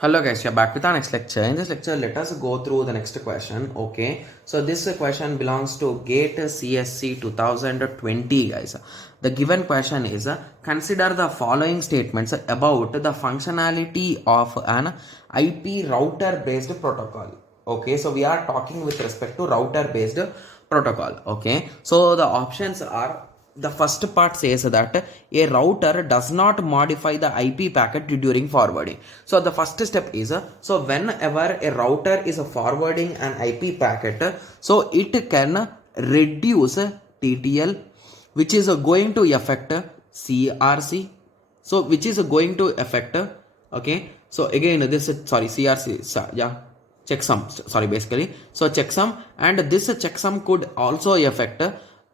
Hello guys, you're back with our next lecture. In this lecture, let us go through the next question. Okay, so this question belongs to GATE CSE 2020 guys. The given question is consider the following statements about the functionality of an IP router based protocol. Okay, so we are talking with respect to router based protocol. Okay, so the options are, the first part says that a router does not modify the IP packet during forwarding. So the first step is, so whenever a router is forwarding an IP packet, so it can reduce TTL, which is going to affect CRC. So which is going to affect, okay, so again this is, sorry, CRC, yeah, checksum, sorry, basically, so checksum, and this checksum could also affect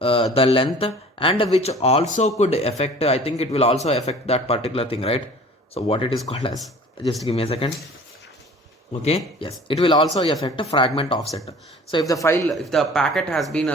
the length, and which also could affect, I think it will also affect that particular thing, right? So what it is called as, just give me a second. Okay, yes, it will also affect a fragment offset. So if the packet has been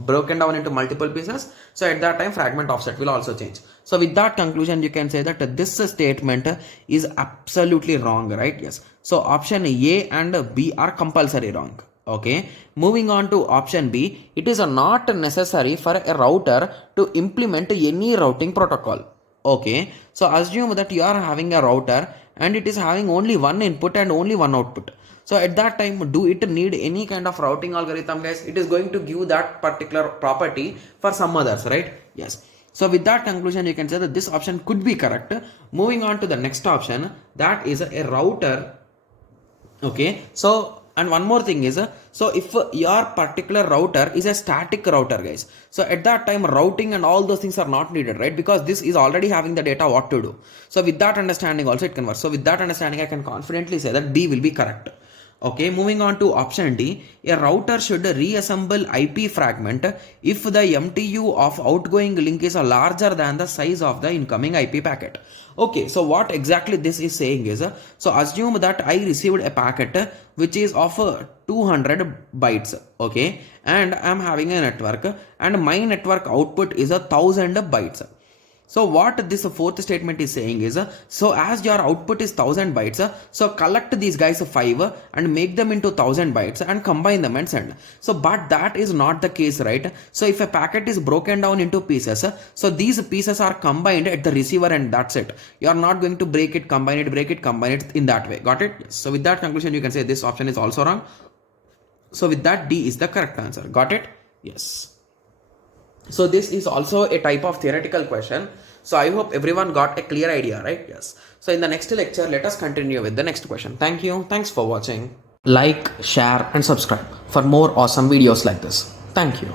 broken down into multiple pieces, so at that time fragment offset will also change. So with that conclusion, you can say that this statement is absolutely wrong, right? Yes, so option A and B are compulsory wrong. Okay, moving on to option B, it is not necessary for a router to implement any routing protocol. Okay, so assume that you are having a router and it is having only one input and only one output. So at that time, do it need any kind of routing algorithm, guys? It is going to give that particular property for some others, right? Yes. So with that conclusion, you can say that this option could be correct. Moving on to the next option, that is a router. Okay, so and one more thing is, so if your particular router is a static router, guys, so at that time routing and all those things are not needed, right? Because this is already having the data what to do. So with that understanding also it can work. So with that understanding, I can confidently say that B will be correct. Okay, moving on to option D, a router should reassemble IP fragment if the MTU of outgoing link is larger than the size of the incoming IP packet. Okay, so what exactly this is saying is, so assume that I received a packet which is of 200 bytes, okay, and I am having a network and my network output is 1000 bytes. So what this fourth statement is saying is, so as your output is 1000 bytes, so collect these guys 5 and make them into 1000 bytes and combine them and send. So but that is not the case, right? So if a packet is broken down into pieces, so these pieces are combined at the receiver and that's it. You are not going to break it, combine it in that way. Got it? So with that conclusion, you can say this option is also wrong. So with that, D is the correct answer. Got it? Yes. So this is also a type of theoretical question. So I hope everyone got a clear idea, right? Yes. So in the next lecture, let us continue with the next question. Thank you. Thanks for watching. Like, share and subscribe for more awesome videos like this. Thank you.